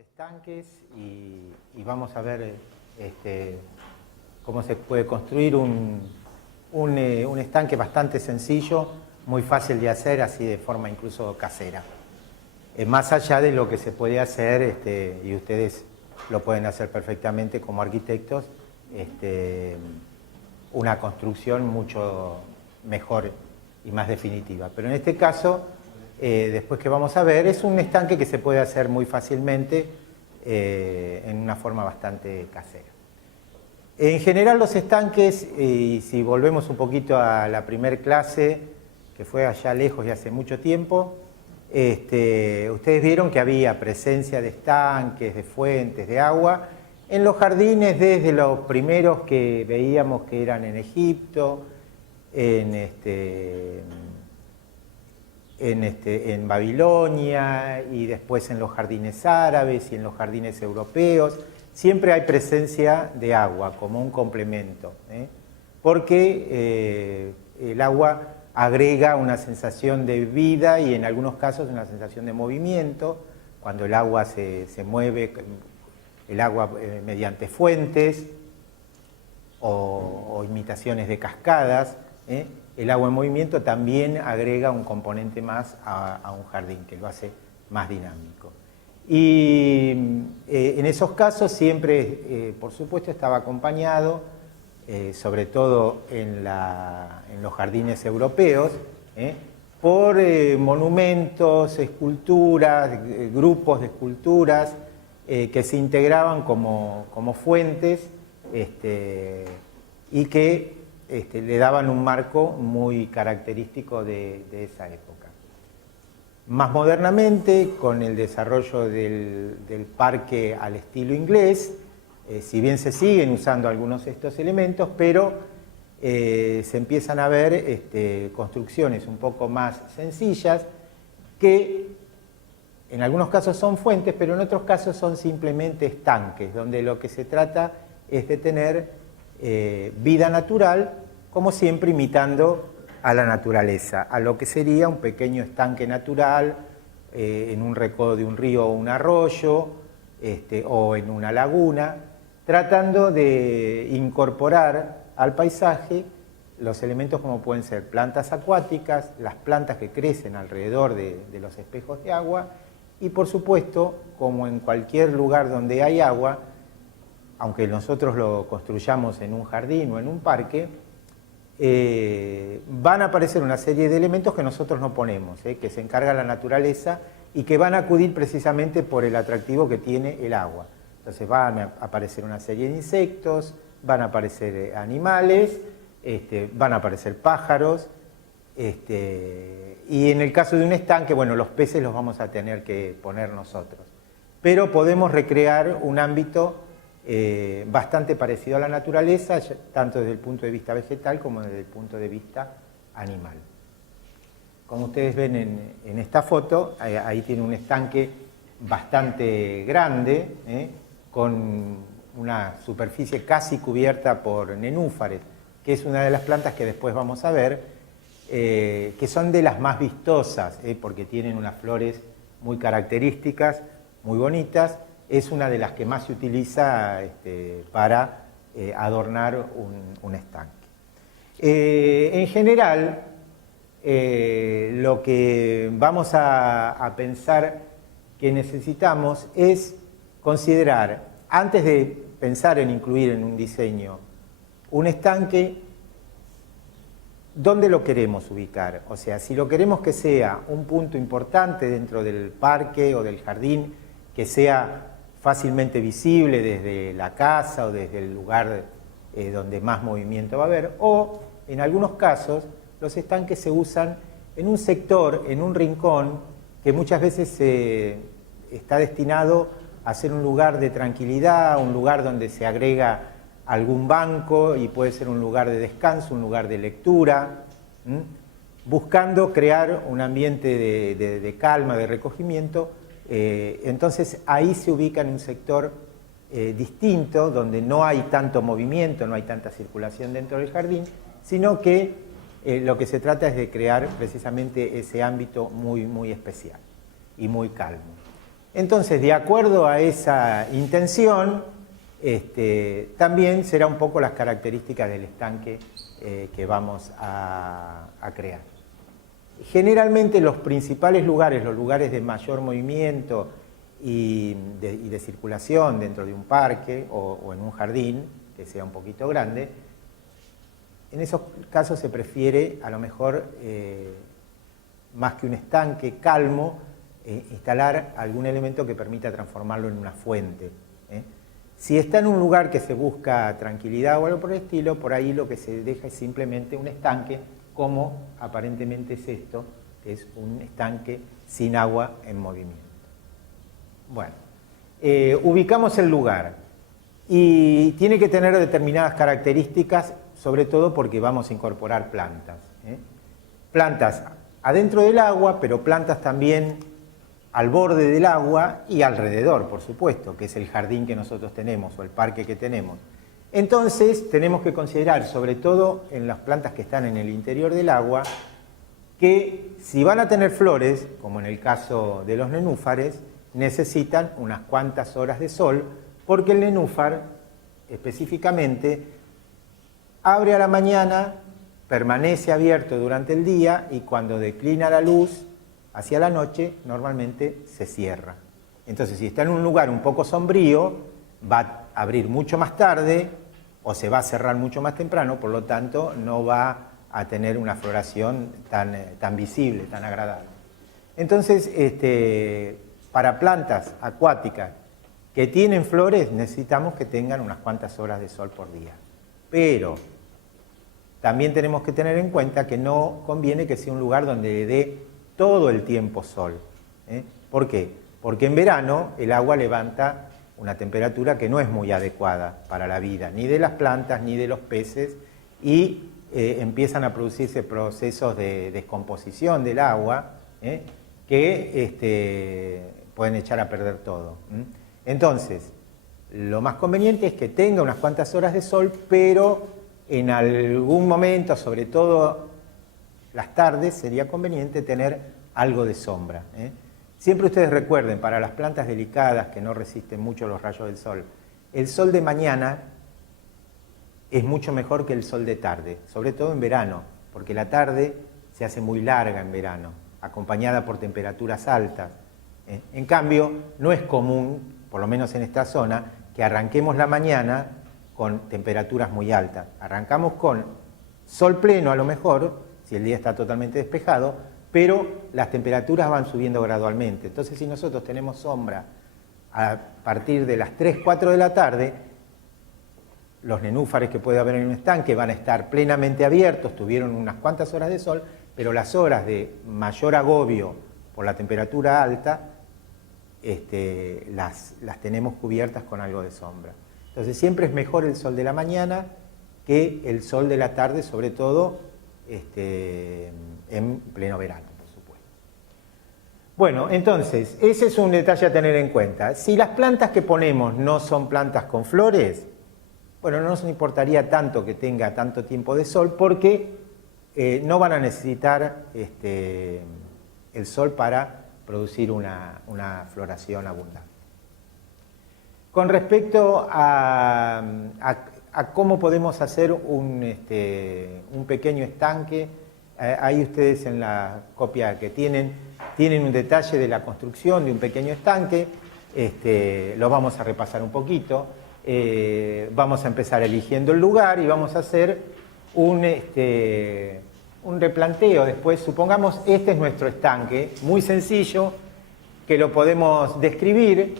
estanques y vamos a ver cómo se puede construir un estanque bastante sencillo, muy fácil de hacer, así de forma incluso casera. Más allá de lo que se puede hacer, y ustedes lo pueden hacer perfectamente como arquitectos, una construcción mucho mejor y más definitiva. Pero en este caso, después que vamos a ver, es un estanque que se puede hacer muy fácilmente en una forma bastante casera. En general los estanques, y si volvemos un poquito a la primer clase, que fue allá lejos y hace mucho tiempo, ustedes vieron que había presencia de estanques, de fuentes, de agua, en los jardines desde los primeros que veíamos que eran en Egipto, en Babilonia y después en los jardines árabes y en los jardines europeos. Siempre hay presencia de agua como un complemento, porque el agua agrega una sensación de vida y en algunos casos una sensación de movimiento. Cuando el agua se mueve, el agua mediante fuentes o imitaciones de cascadas, el agua en movimiento también agrega un componente más a un jardín, que lo hace más dinámico. Y en esos casos siempre, por supuesto, estaba acompañado, sobre todo en los jardines europeos, por monumentos, esculturas, grupos de esculturas que se integraban como fuentes y que le daban un marco muy característico de esa época. Más modernamente, con el desarrollo del parque al estilo inglés, si bien se siguen usando algunos de estos elementos, pero se empiezan a ver construcciones un poco más sencillas que en algunos casos son fuentes, pero en otros casos son simplemente estanques, donde lo que se trata es de tener vida natural, como siempre imitando a la naturaleza, a lo que sería un pequeño estanque natural en un recodo de un río o un arroyo, o en una laguna, tratando de incorporar al paisaje los elementos como pueden ser plantas acuáticas, las plantas que crecen alrededor de los espejos de agua y, por supuesto, como en cualquier lugar donde hay agua, aunque nosotros lo construyamos en un jardín o en un parque, van a aparecer una serie de elementos que nosotros no ponemos, que se encarga la naturaleza y que van a acudir precisamente por el atractivo que tiene el agua. Entonces van a aparecer una serie de insectos, van a aparecer animales, van a aparecer pájaros, y en el caso de un estanque, bueno, los peces los vamos a tener que poner nosotros. Pero podemos recrear un ámbito bastante parecido a la naturaleza, tanto desde el punto de vista vegetal como desde el punto de vista animal. Como ustedes ven en esta foto, ahí tiene un estanque bastante grande, con una superficie casi cubierta por nenúfares, que es una de las plantas que después vamos a ver, que son de las más vistosas, porque tienen unas flores muy características, muy bonitas. Es una de las que más se utiliza para adornar un estanque. En general, lo que vamos a pensar que necesitamos es considerar, antes de pensar en incluir en un diseño un estanque, ¿dónde lo queremos ubicar? O sea, si lo queremos que sea un punto importante dentro del parque o del jardín, que sea fácilmente visible desde la casa o desde el lugar donde más movimiento va a haber, o en algunos casos los estanques se usan en un sector, en un rincón, que muchas veces está destinado a ser un lugar de tranquilidad, un lugar donde se agrega algún banco y puede ser un lugar de descanso, un lugar de lectura, buscando crear un ambiente de calma, de recogimiento. Entonces ahí se ubica en un sector distinto, donde no hay tanto movimiento, no hay tanta circulación dentro del jardín, sino que lo que se trata es de crear precisamente ese ámbito muy, muy especial y muy calmo. Entonces, de acuerdo a esa intención, también será un poco las características del estanque que vamos a crear. Generalmente los principales lugares, los lugares de mayor movimiento y de circulación dentro de un parque o en un jardín, que sea un poquito grande, en esos casos se prefiere, a lo mejor, más que un estanque calmo, instalar algún elemento que permita transformarlo en una fuente. Si está en un lugar que se busca tranquilidad o algo por el estilo, por ahí lo que se deja es simplemente un estanque, como aparentemente es esto, que es un estanque sin agua en movimiento. Bueno, ubicamos el lugar y tiene que tener determinadas características, sobre todo porque vamos a incorporar plantas. Plantas adentro del agua, pero plantas también al borde del agua y alrededor, por supuesto, que es el jardín que nosotros tenemos o el parque que tenemos. Entonces, tenemos que considerar, sobre todo en las plantas que están en el interior del agua, que si van a tener flores, como en el caso de los nenúfares, necesitan unas cuantas horas de sol, porque el nenúfar, específicamente, abre a la mañana, permanece abierto durante el día y cuando declina la luz hacia la noche, normalmente se cierra. Entonces, si está en un lugar un poco sombrío, va a abrir mucho más tarde o se va a cerrar mucho más temprano, por lo tanto, no va a tener una floración tan visible, tan agradable. Entonces, para plantas acuáticas que tienen flores, necesitamos que tengan unas cuantas horas de sol por día. Pero también tenemos que tener en cuenta que no conviene que sea un lugar donde le dé todo el tiempo sol. ¿Por qué? Porque en verano el agua levanta una temperatura que no es muy adecuada para la vida, ni de las plantas ni de los peces, y empiezan a producirse procesos de descomposición del agua que pueden echar a perder todo. Entonces, lo más conveniente es que tenga unas cuantas horas de sol, pero en algún momento, sobre todo las tardes, sería conveniente tener algo de sombra. Siempre ustedes recuerden, para las plantas delicadas que no resisten mucho los rayos del sol, el sol de mañana es mucho mejor que el sol de tarde, sobre todo en verano, porque la tarde se hace muy larga en verano, acompañada por temperaturas altas. En cambio, no es común, por lo menos en esta zona, que arranquemos la mañana con temperaturas muy altas. Arrancamos con sol pleno a lo mejor, si el día está totalmente despejado, pero las temperaturas van subiendo gradualmente. Entonces, si nosotros tenemos sombra a partir de las 3, 4 de la tarde, los nenúfares que puede haber en un estanque van a estar plenamente abiertos, tuvieron unas cuantas horas de sol, pero las horas de mayor agobio por la temperatura alta, las tenemos cubiertas con algo de sombra. Entonces siempre es mejor el sol de la mañana que el sol de la tarde, sobre todo en pleno verano, por supuesto. Bueno, entonces, ese es un detalle a tener en cuenta. Si las plantas que ponemos no son plantas con flores, bueno, no nos importaría tanto que tenga tanto tiempo de sol, porque no van a necesitar el sol para producir una floración abundante. Con respecto a cómo podemos hacer un pequeño estanque, ahí ustedes en la copia que tienen un detalle de la construcción de un pequeño estanque, lo vamos a repasar un poquito. Vamos a empezar eligiendo el lugar y vamos a hacer un replanteo. Después, supongamos, este es nuestro estanque, muy sencillo, que lo podemos describir.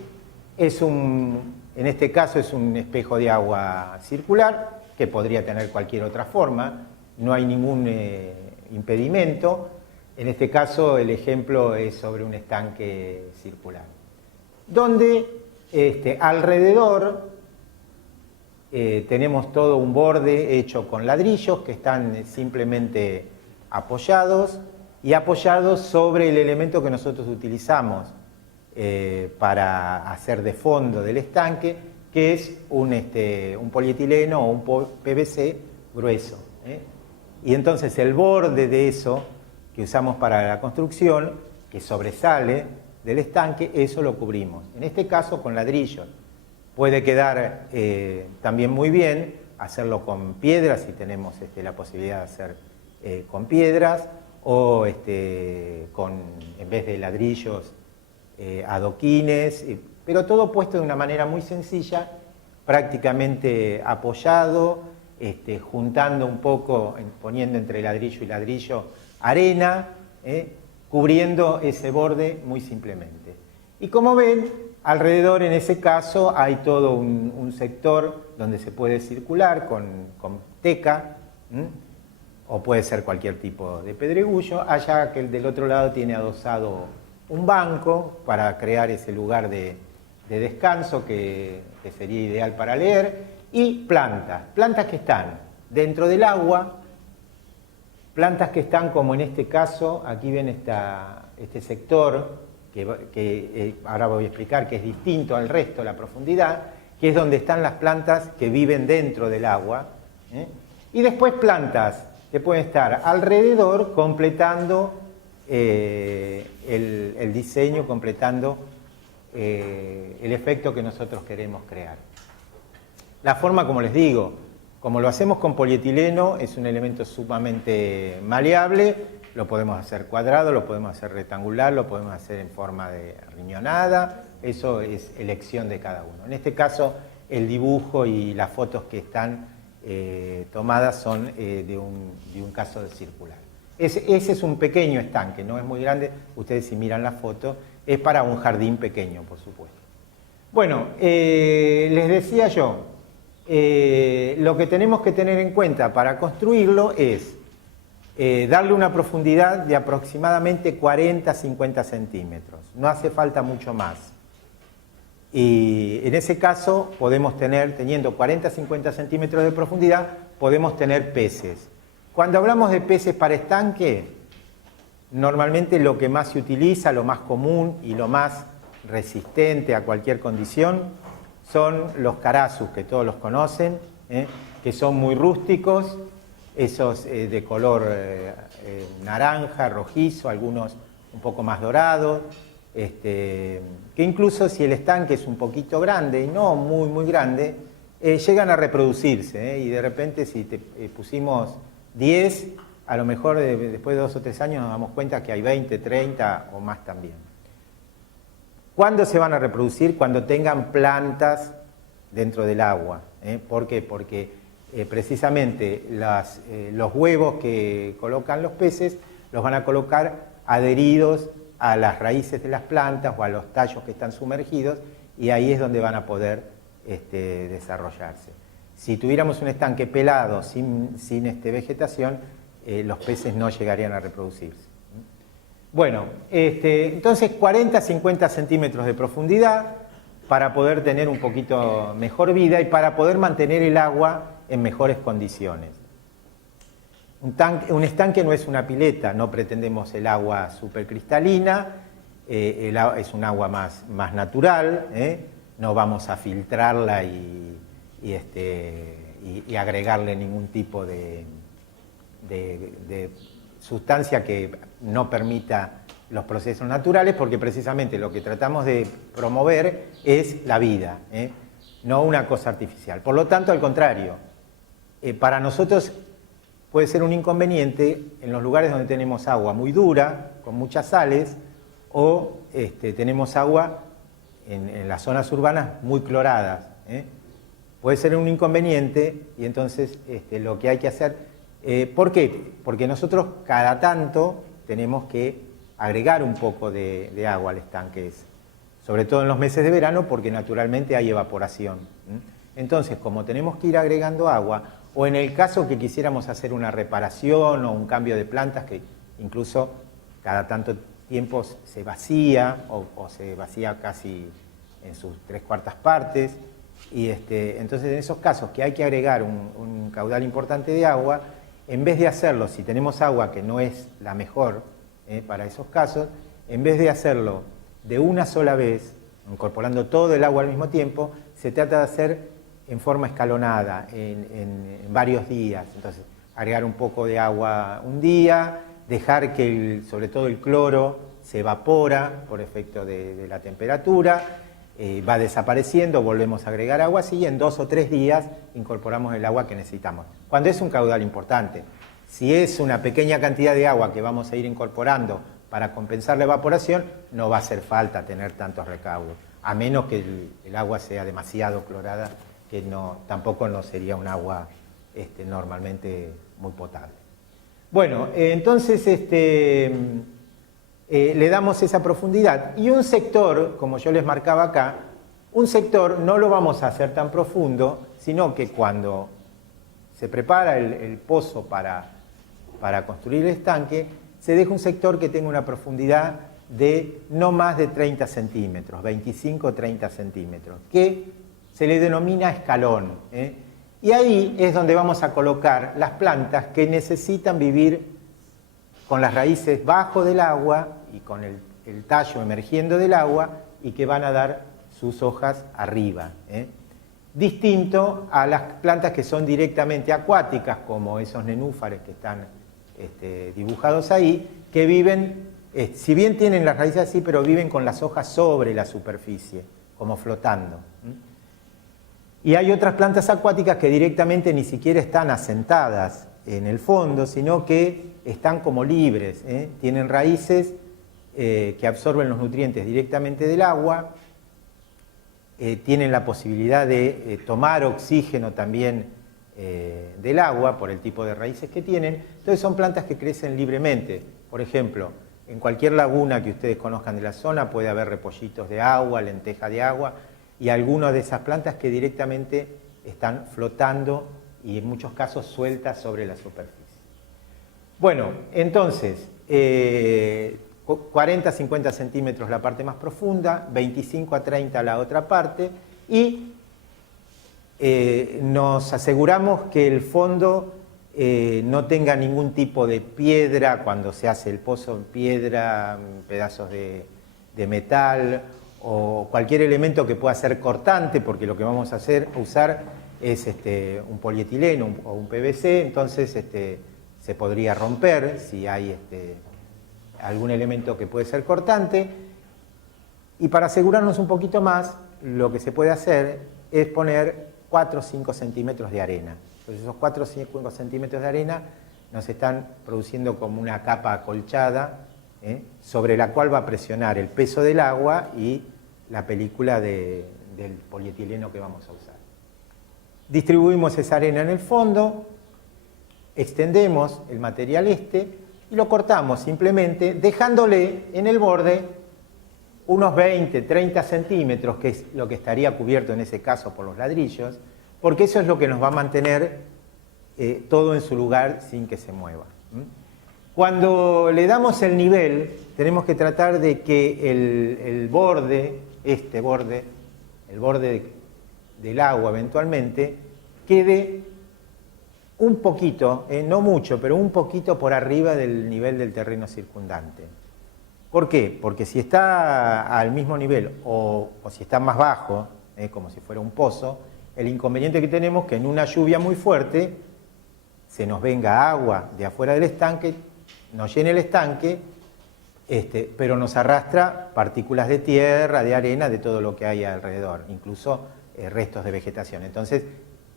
En este caso es un espejo de agua circular, que podría tener cualquier otra forma, no hay ningún impedimento. En este caso el ejemplo es sobre un estanque circular, donde alrededor tenemos todo un borde hecho con ladrillos que están simplemente apoyados sobre el elemento que nosotros utilizamos para hacer de fondo del estanque, que es un polietileno o un PVC grueso. Y entonces el borde de eso que usamos para la construcción, que sobresale, del estanque, eso lo cubrimos. En este caso con ladrillos. Puede quedar también muy bien hacerlo con piedras, si tenemos la posibilidad de hacer con piedras, o en vez de ladrillos, adoquines, pero todo puesto de una manera muy sencilla, prácticamente apoyado, juntando un poco, poniendo entre ladrillo y ladrillo arena, cubriendo ese borde muy simplemente. Y como ven, alrededor en ese caso hay todo un sector donde se puede circular con teca, o puede ser cualquier tipo de pedregullo. Allá que el del otro lado tiene adosado un banco para crear ese lugar de descanso que sería ideal para leer, y plantas que están dentro del agua, plantas que están como en este caso, aquí ven este sector, que ahora voy a explicar que es distinto al resto, la profundidad, que es donde están las plantas que viven dentro del agua, y después plantas que pueden estar alrededor completando el diseño, completando el efecto que nosotros queremos crear. La forma, como les digo, como lo hacemos con polietileno, es un elemento sumamente maleable, lo podemos hacer cuadrado, lo podemos hacer rectangular, lo podemos hacer en forma de riñonada, eso es elección de cada uno. En este caso, el dibujo y las fotos que están tomadas son de un caso de circular. Ese es un pequeño estanque, no es muy grande, ustedes si miran la foto, es para un jardín pequeño, por supuesto. Bueno, les decía yo, lo que tenemos que tener en cuenta para construirlo es darle una profundidad de aproximadamente 40-50 centímetros, no hace falta mucho más. Y en ese caso podemos tener, teniendo 40-50 centímetros de profundidad, podemos tener peces. Cuando hablamos de peces para estanque, normalmente lo que más se utiliza, lo más común y lo más resistente a cualquier condición, son los carazus, que todos los conocen, que son muy rústicos, esos de color naranja, rojizo, algunos un poco más dorados, que incluso si el estanque es un poquito grande y no muy grande, llegan a reproducirse, y de repente si pusimos 10, a lo mejor después de 2 o 3 años nos damos cuenta que hay 20, 30 o más también. ¿Cuándo se van a reproducir? Cuando tengan plantas dentro del agua. ¿Por qué? Porque precisamente los huevos que colocan los peces los van a colocar adheridos a las raíces de las plantas o a los tallos que están sumergidos, y ahí es donde van a poder desarrollarse. Si tuviéramos un estanque pelado sin vegetación, los peces no llegarían a reproducirse. Bueno, entonces 40-50 centímetros de profundidad para poder tener un poquito mejor vida y para poder mantener el agua en mejores condiciones. Un estanque no es una pileta, no pretendemos el agua supercristalina, es un agua más natural, no vamos a filtrarla y agregarle ningún tipo de sustancia que no permita los procesos naturales, porque precisamente lo que tratamos de promover es la vida, no una cosa artificial. Por lo tanto, al contrario, para nosotros puede ser un inconveniente en los lugares donde tenemos agua muy dura, con muchas sales, o tenemos agua en las zonas urbanas muy cloradas. Puede ser un inconveniente, y entonces lo que hay que hacer... ¿Por qué? Porque nosotros cada tanto tenemos que agregar un poco de agua al estanque, sobre todo en los meses de verano, porque naturalmente hay evaporación. Entonces, como tenemos que ir agregando agua, o en el caso que quisiéramos hacer una reparación o un cambio de plantas, que incluso cada tanto tiempo se vacía, o se vacía casi en sus 3/4 partes, y entonces en esos casos que hay que agregar un caudal importante de agua, en vez de hacerlo, si tenemos agua que no es la mejor para esos casos, en vez de hacerlo de una sola vez, incorporando todo el agua al mismo tiempo, se trata de hacer en forma escalonada, en varios días. Entonces, agregar un poco de agua un día, dejar que sobre todo el cloro se evapora por efecto de la temperatura, va desapareciendo, volvemos a agregar agua, así, y en 2 o 3 días incorporamos el agua que necesitamos. Cuando es un caudal importante, si es una pequeña cantidad de agua que vamos a ir incorporando para compensar la evaporación, no va a hacer falta tener tantos recaudos, a menos que el agua sea demasiado clorada, que tampoco no sería un agua normalmente muy potable. Bueno, entonces le damos esa profundidad. Y un sector, como yo les marcaba acá, un sector no lo vamos a hacer tan profundo, sino que cuando se prepara el pozo para construir el estanque, se deja un sector que tenga una profundidad de no más de 30 centímetros, 25 o 30 centímetros, que se le denomina escalón. Y ahí es donde vamos a colocar las plantas que necesitan vivir con las raíces bajo del agua y con el tallo emergiendo del agua y que van a dar sus hojas arriba. Distinto a las plantas que son directamente acuáticas, como esos nenúfares que están dibujados ahí, que viven, si bien tienen las raíces así, pero viven con las hojas sobre la superficie, como flotando. Y hay otras plantas acuáticas que directamente ni siquiera están asentadas en el fondo, sino que están como libres, tienen raíces que absorben los nutrientes directamente del agua, tienen la posibilidad de tomar oxígeno también del agua por el tipo de raíces que tienen. Entonces son plantas que crecen libremente. Por ejemplo, en cualquier laguna que ustedes conozcan de la zona puede haber repollitos de agua, lenteja de agua, y algunas de esas plantas que directamente están flotando y en muchos casos sueltas sobre la superficie. Bueno, entonces, 40-50 centímetros la parte más profunda, 25 a 30 la otra parte, y nos aseguramos que el fondo no tenga ningún tipo de piedra cuando se hace el pozo, piedra, pedazos de metal o cualquier elemento que pueda ser cortante, porque lo que vamos a usar es un polietileno o un PVC, entonces se podría romper si hay algún elemento que puede ser cortante. Y para asegurarnos un poquito más, lo que se puede hacer es poner 4 o 5 centímetros de arena. Entonces esos 4 o 5 centímetros de arena nos están produciendo como una capa acolchada, sobre la cual va a presionar el peso del agua y la película del polietileno que vamos a usar. Distribuimos esa arena en el fondo, extendemos el material y lo cortamos simplemente dejándole en el borde unos 20-30 centímetros, que es lo que estaría cubierto en ese caso por los ladrillos, porque eso es lo que nos va a mantener todo en su lugar sin que se mueva. Cuando le damos el nivel, tenemos que tratar de que el borde del agua eventualmente, quede un poquito, no mucho, pero un poquito por arriba del nivel del terreno circundante. ¿Por qué? Porque si está al mismo nivel o si está más bajo, como si fuera un pozo, el inconveniente que tenemos es que en una lluvia muy fuerte se nos venga agua de afuera del estanque, nos llene el estanque, pero nos arrastra partículas de tierra, de arena, de todo lo que hay alrededor, incluso restos de vegetación. Entonces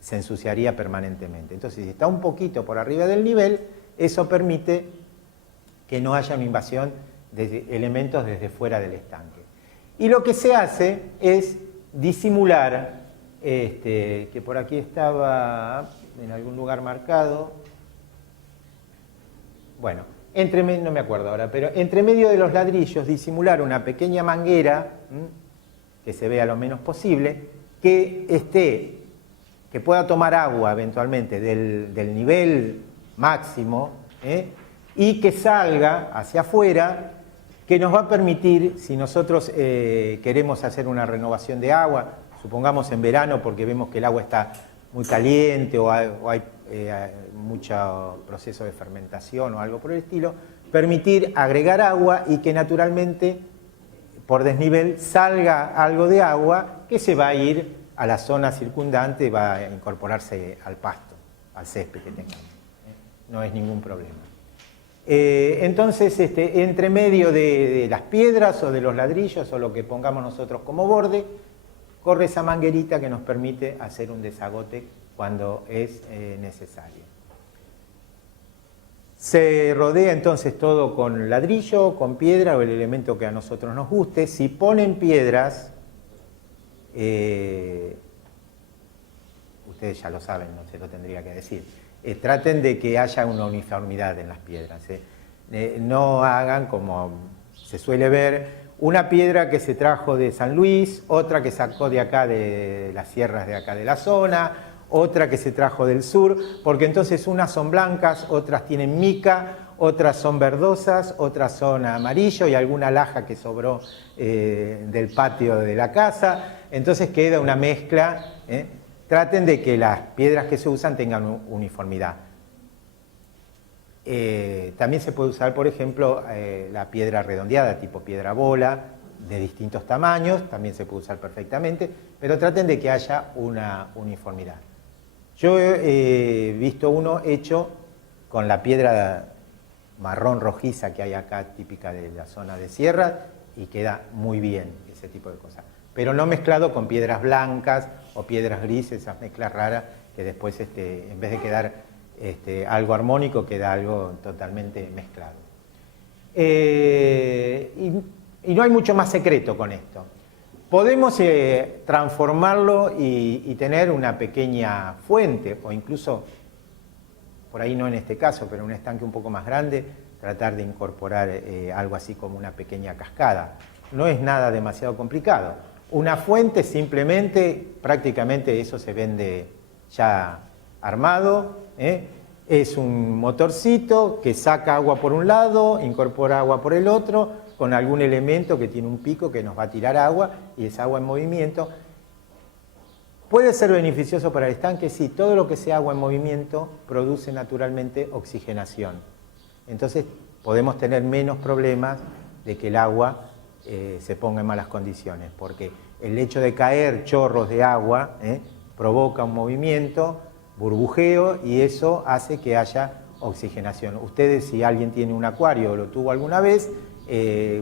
se ensuciaría permanentemente. Entonces, si está un poquito por arriba del nivel, eso permite que no haya una invasión de elementos desde fuera del estanque. Y lo que se hace es disimular, que por aquí estaba en algún lugar marcado, bueno, no me acuerdo ahora, pero entre medio de los ladrillos disimular una pequeña manguera, que se vea lo menos posible, que pueda tomar agua eventualmente del nivel máximo, y que salga hacia afuera, que nos va a permitir, si nosotros queremos hacer una renovación de agua, supongamos en verano porque vemos que el agua está muy caliente o hay mucho proceso de fermentación o algo por el estilo, permitir agregar agua y que naturalmente por desnivel salga algo de agua que se va a ir a la zona circundante, va a incorporarse al pasto, al césped que tengamos. No es ningún problema. Entonces, entre medio de las piedras o de los ladrillos o lo que pongamos nosotros como borde, corre esa manguerita que nos permite hacer un desagote cuando es necesario. Se rodea entonces todo con ladrillo, con piedra o el elemento que a nosotros nos guste. Si ponen piedras, ustedes ya lo saben, no se lo tendría que decir, traten de que haya una uniformidad en las piedras. No hagan como se suele ver, una piedra que se trajo de San Luis, otra que sacó de acá de las sierras de acá de la zona, otra que se trajo del sur, porque entonces unas son blancas, otras tienen mica, otras son verdosas, otras son amarillo y alguna laja que sobró del patio de la casa. Entonces queda una mezcla. Traten de que las piedras que se usan tengan uniformidad. También se puede usar, por ejemplo, la piedra redondeada, tipo piedra bola, de distintos tamaños, también se puede usar perfectamente, pero traten de que haya una uniformidad. Yo he visto uno hecho con la piedra marrón rojiza que hay acá, típica de la zona de sierra, y queda muy bien ese tipo de cosas. Pero no mezclado con piedras blancas o piedras grises, esas mezclas raras que después, en vez de quedar algo armónico, queda algo totalmente mezclado. Y no hay mucho más secreto con esto. Podemos transformarlo y tener una pequeña fuente, o incluso, por ahí no en este caso, pero un estanque un poco más grande, tratar de incorporar algo así como una pequeña cascada. No es nada demasiado complicado. Una fuente simplemente, prácticamente eso se vende ya armado, es un motorcito que saca agua por un lado, incorpora agua por el otro, con algún elemento que tiene un pico que nos va a tirar agua y es agua en movimiento. ¿Puede ser beneficioso para el estanque? Sí, todo lo que sea agua en movimiento produce naturalmente oxigenación. Entonces podemos tener menos problemas de que el agua se ponga en malas condiciones, porque el hecho de caer chorros de agua provoca un movimiento, burbujeo, y eso hace que haya oxigenación. Ustedes, si alguien tiene un acuario o lo tuvo alguna vez,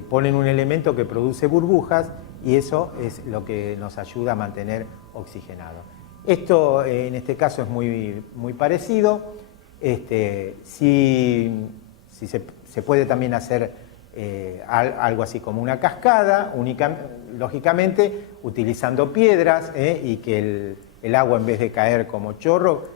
ponen un elemento que produce burbujas y eso es lo que nos ayuda a mantener oxigenado. Esto en este caso es muy parecido. Si se puede también hacer algo así como una cascada, lógicamente utilizando piedras y que el agua, en vez de caer como chorro,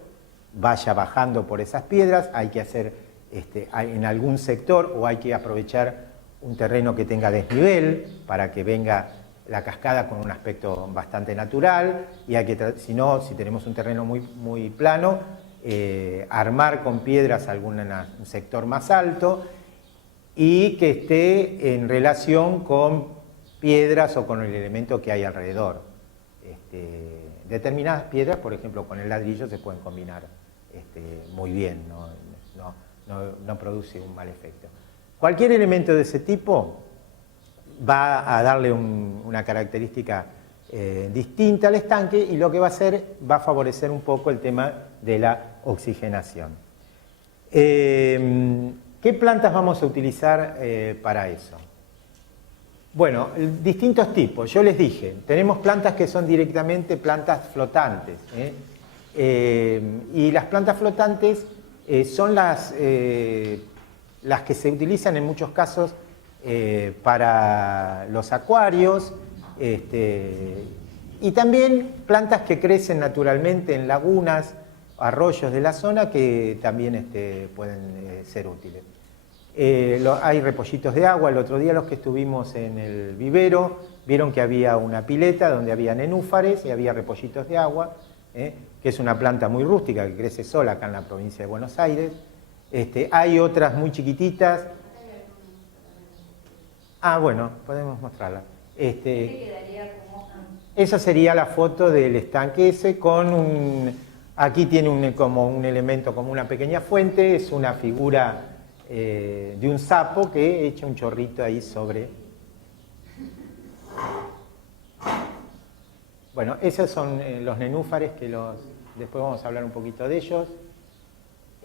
vaya bajando por esas piedras. Hay que hacer en algún sector, o hay que aprovechar un terreno que tenga desnivel para que venga la cascada con un aspecto bastante natural, y hay que, si tenemos un terreno muy plano, armar con piedras un sector más alto y que esté en relación con piedras o con el elemento que hay alrededor. Determinadas piedras, por ejemplo, con el ladrillo se pueden combinar muy bien, no produce un mal efecto. Cualquier elemento de ese tipo va a darle una característica distinta al estanque, y lo que va a hacer, va a favorecer un poco el tema de la oxigenación. ¿Qué plantas vamos a utilizar para eso? Bueno, distintos tipos. Yo les dije, tenemos plantas que son directamente plantas flotantes. Y las plantas flotantes son las que se utilizan en muchos casos para los acuarios, y también plantas que crecen naturalmente en lagunas, arroyos de la zona, que también pueden ser útiles. Hay repollitos de agua. El otro día, los que estuvimos en el vivero, vieron que había una pileta donde había nenúfares y había repollitos de agua, que es una planta muy rústica que crece sola acá en la provincia de Buenos Aires. Hay otras muy chiquititas. Bueno, podemos mostrarla. Esa sería la foto del estanque ese con aquí tiene como un elemento, como una pequeña fuente. Es una figura de un sapo que echa un chorrito ahí sobre. Bueno, esos son los nenúfares, que después vamos a hablar un poquito de ellos.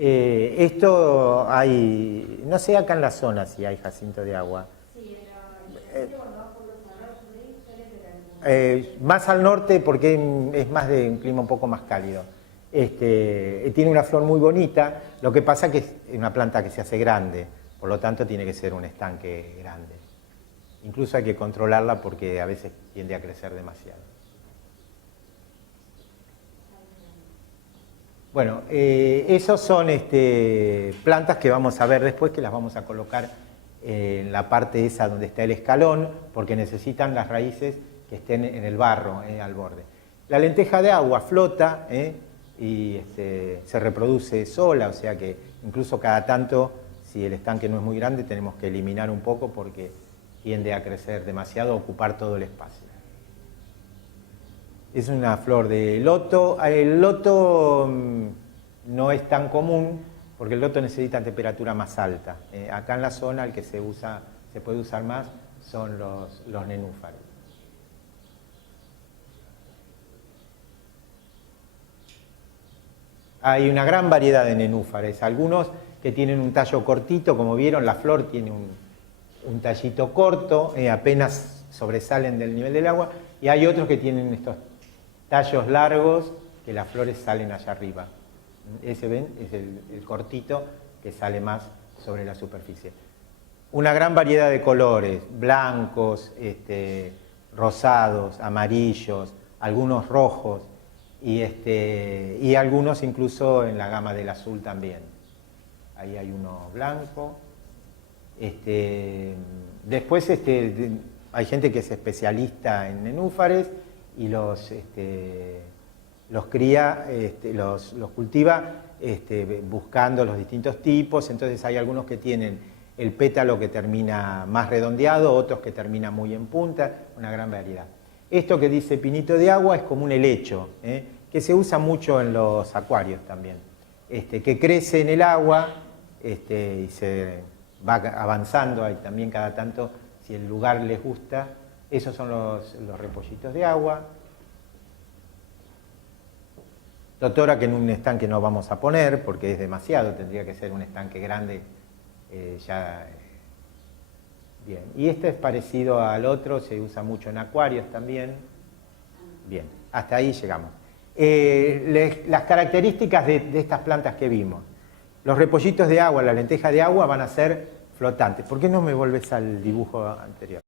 Esto hay, no sé acá en la zona si hay jacinto de agua. Sí, cuando vas por los arroyos suele ver Más al norte porque es más de un clima un poco más cálido. Tiene una flor muy bonita, lo que pasa que es una planta que se hace grande, por lo tanto tiene que ser un estanque grande. Incluso hay que controlarla porque a veces tiende a crecer demasiado. Bueno, esos son plantas que vamos a ver después, que las vamos a colocar en la parte esa donde está el escalón, porque necesitan las raíces que estén en el barro, al borde. La lenteja de agua flota y se reproduce sola, o sea que incluso cada tanto, si el estanque no es muy grande, tenemos que eliminar un poco porque tiende a crecer demasiado, a ocupar todo el espacio. Es una flor de loto. El loto no es tan común porque el loto necesita temperatura más alta. Acá en la zona el que se puede usar más son los nenúfares. Hay una gran variedad de nenúfares, algunos que tienen un tallo cortito, como vieron, la flor tiene un tallito corto, apenas sobresalen del nivel del agua, y hay otros que tienen estos tallos largos que las flores salen allá arriba. Ese, ven, es el cortito que sale más sobre la superficie. Una gran variedad de colores, blancos, rosados, amarillos, algunos rojos, y algunos incluso en la gama del azul también. Ahí hay uno blanco. Después hay gente que es especialista en nenúfares y los cría, los cultiva buscando los distintos tipos. Entonces hay algunos que tienen el pétalo que termina más redondeado, otros que terminan muy en punta, una gran variedad. Esto que dice pinito de agua es como un helecho, que se usa mucho en los acuarios también, que crece en el agua y se va avanzando ahí también cada tanto, si el lugar les gusta. Esos son los repollitos de agua. Totora, que en un estanque no vamos a poner porque es demasiado, tendría que ser un estanque grande ya. Bien, y este es parecido al otro, se usa mucho en acuarios también. Bien, hasta ahí llegamos. Las características de estas plantas que vimos. Los repollitos de agua, la lenteja de agua van a ser flotantes. ¿Por qué no me volves al dibujo anterior?